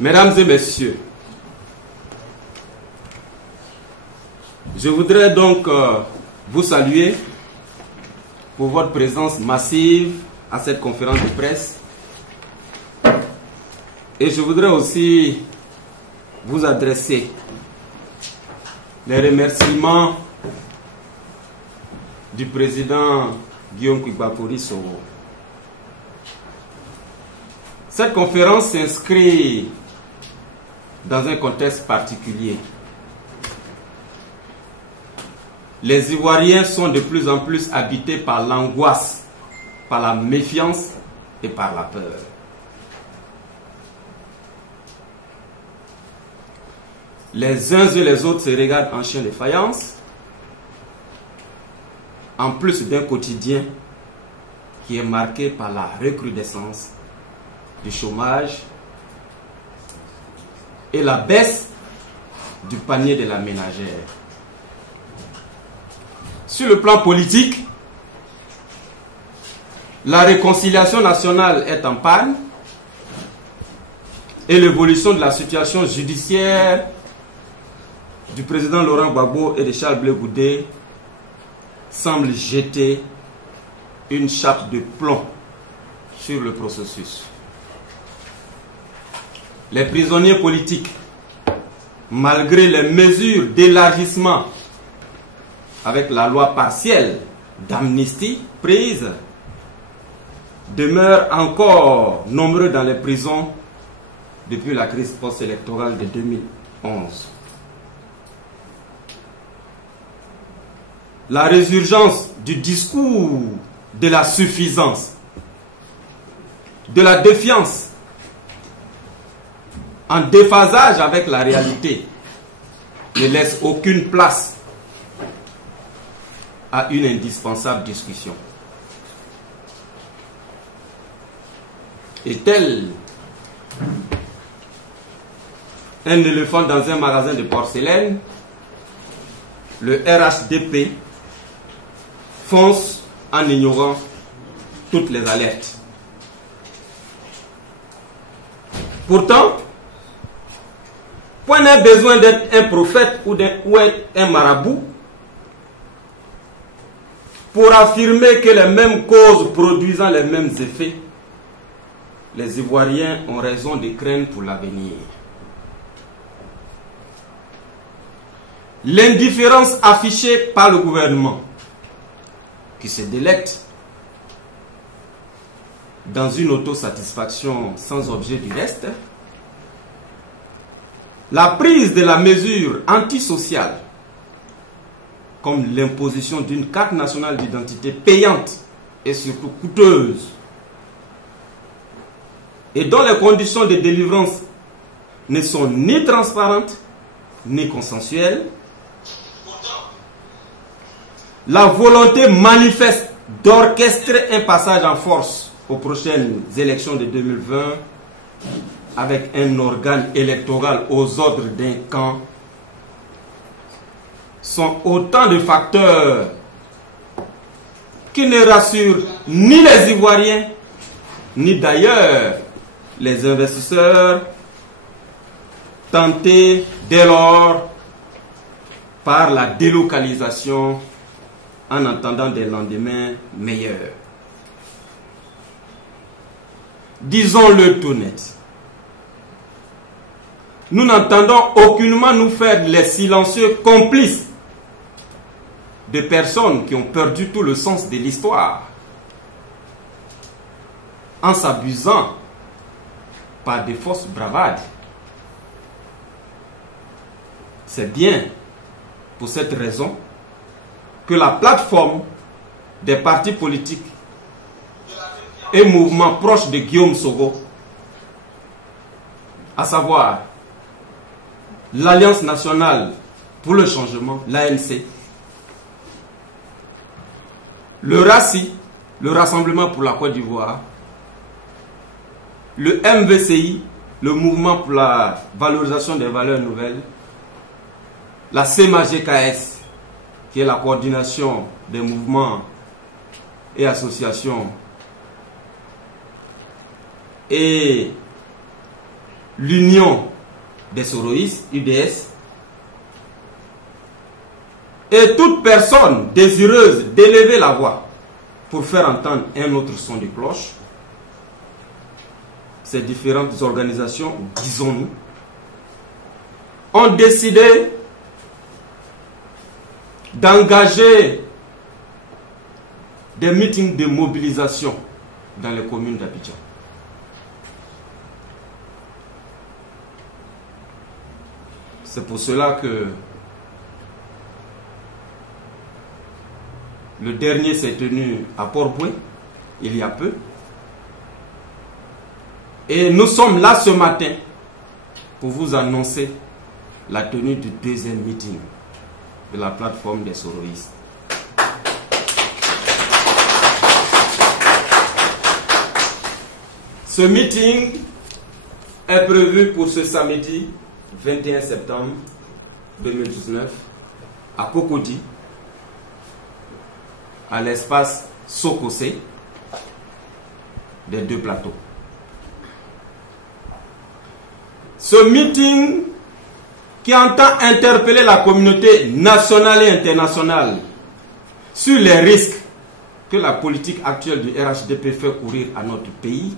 Mesdames et messieurs, je voudrais donc vous saluer pour votre présence massive à cette conférence de presse. Et je voudrais aussi vous adresser les remerciements du président Guillaume Kouibapori Soro. Cette conférence s'inscrit dans un contexte particulier. Les Ivoiriens sont de plus en plus habités par l'angoisse, par la méfiance et par la peur. Les uns et les autres se regardent en chien de faïence, en plus d'un quotidien qui est marqué par la recrudescence du chômage et la baisse du panier de la ménagère. Sur le plan politique, la réconciliation nationale est en panne et l'évolution de la situation judiciaire du président Laurent Gbagbo et de Charles Blé Goudé semble jeter une chape de plomb sur le processus. Les prisonniers politiques, malgré les mesures d'élargissement avec la loi partielle d'amnistie prise, demeurent encore nombreux dans les prisons depuis la crise post-électorale de 2011. La résurgence du discours de la suffisance, de la défiance, en déphasage avec la réalité, ne laisse aucune place à une indispensable discussion. Et tel un éléphant dans un magasin de porcelaine, le RHDP fonce en ignorant toutes les alertes. Pourtant, point n'est besoin d'être un prophète ou être un marabout pour affirmer que les mêmes causes produisant les mêmes effets, les Ivoiriens ont raison de craindre pour l'avenir. L'indifférence affichée par le gouvernement, qui se délecte dans une autosatisfaction sans objet du reste, la prise de la mesure antisociale, comme l'imposition d'une carte nationale d'identité payante et surtout coûteuse, et dont les conditions de délivrance ne sont ni transparentes ni consensuelles, la volonté manifeste d'orchestrer un passage en force aux prochaines élections de 2020 avec un organe électoral aux ordres d'un camp sont autant de facteurs qui ne rassurent ni les Ivoiriens, ni d'ailleurs les investisseurs tentés dès lors par la délocalisation en attendant des lendemains meilleurs. Disons-le tout net. Nous n'entendons aucunement nous faire les silencieux complices de personnes qui ont perdu tout le sens de l'histoire en s'abusant par des fausses bravades. C'est bien pour cette raison que la plateforme des partis politiques et mouvements proches de Guillaume Soro, à savoir l'Alliance nationale pour le changement, l'ANC, le RACI, le Rassemblement pour la Côte d'Ivoire, le MVCI, le Mouvement pour la valorisation des valeurs nouvelles, la CEMA-GKS, qui est la coordination des mouvements et associations, et l'Union des Soroïstes, UDS, et toute personne désireuse d'élever la voix pour faire entendre un autre son de cloche, ces différentes organisations, disons-nous, ont décidé d'engager des meetings de mobilisation dans les communes d'Abidjan. C'est pour cela que le dernier s'est tenu à Port-Boué, il y a peu. Et nous sommes là ce matin pour vous annoncer la tenue du deuxième meeting de la plateforme des Soroïstes. Ce meeting est prévu pour ce samedi 21 septembre 2019 à Cocody, à l'espace Sokosé des deux plateaux. Ce meeting qui entend interpeller la communauté nationale et internationale sur les risques que la politique actuelle du RHDP fait courir à notre pays,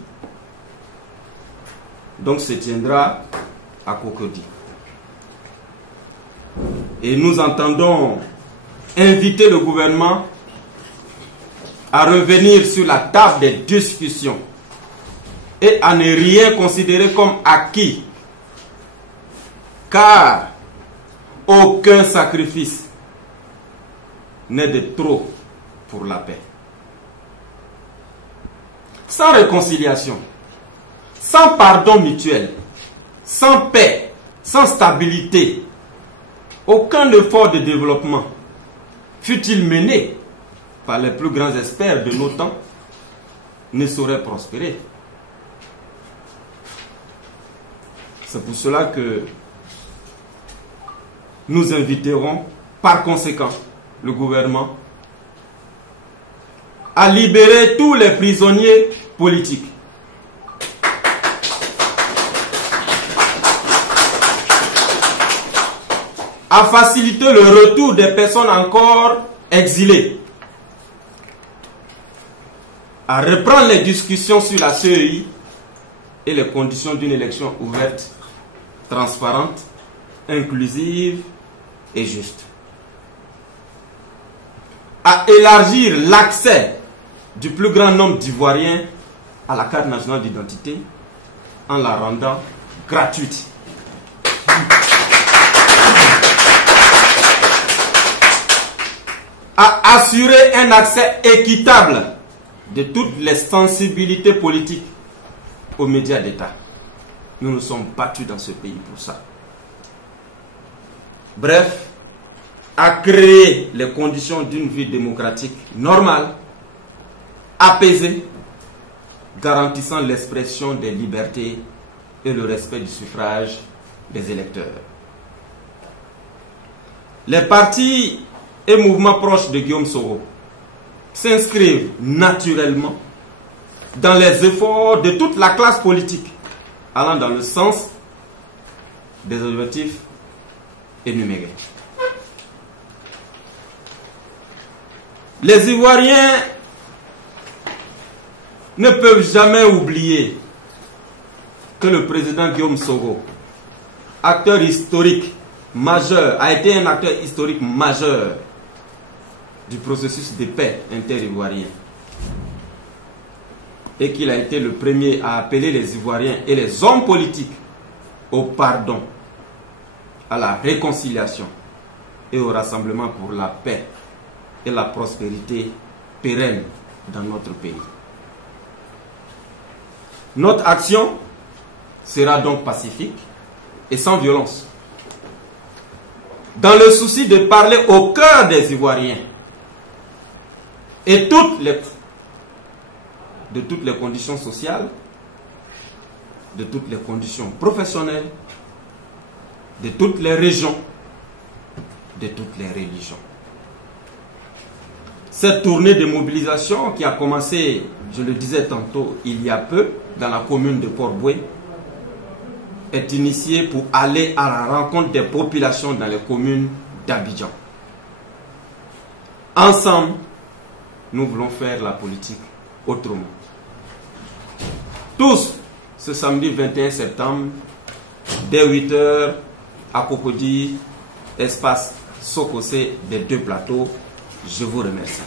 donc se tiendra à Cocody. Et nous entendons inviter le gouvernement à revenir sur la table des discussions et à ne rien considérer comme acquis, car aucun sacrifice n'est de trop pour la paix. Sans réconciliation, sans pardon mutuel, sans paix, sans stabilité, aucun effort de développement, fût-il mené par les plus grands experts de nos temps, ne saurait prospérer. C'est pour cela que nous inviterons par conséquent le gouvernement à libérer tous les prisonniers politiques, à faciliter le retour des personnes encore exilées, à reprendre les discussions sur la CEI et les conditions d'une élection ouverte, transparente, inclusive et juste, à élargir l'accès du plus grand nombre d'Ivoiriens à la carte nationale d'identité en la rendant gratuite. À assurer un accès équitable de toutes les sensibilités politiques aux médias d'État. Nous nous sommes battus dans ce pays pour ça. Bref, à créer les conditions d'une vie démocratique normale, apaisée, garantissant l'expression des libertés et le respect du suffrage des électeurs. Les partis et mouvements proches de Guillaume Soro s'inscrivent naturellement dans les efforts de toute la classe politique allant dans le sens des objectifs énumérés. Les Ivoiriens ne peuvent jamais oublier que le président Guillaume Soro, acteur historique majeur, a été un acteur historique majeur du processus de paix inter-ivoirien et qu'il a été le premier à appeler les Ivoiriens et les hommes politiques au pardon, à la réconciliation et au rassemblement pour la paix et la prospérité pérenne dans notre pays. Notre action sera donc pacifique et sans violence, dans le souci de parler au cœur des Ivoiriens et de toutes les conditions sociales, de toutes les conditions professionnelles, de toutes les régions, de toutes les religions. Cette tournée de mobilisation qui a commencé, je le disais tantôt, il y a peu, dans la commune de Port-Boué, est initié pour aller à la rencontre des populations dans les communes d'Abidjan. Ensemble, nous voulons faire la politique autrement. Tous, ce samedi 21 septembre, dès 8 h, à Cocody, espace Sokosé des deux plateaux, je vous remercie.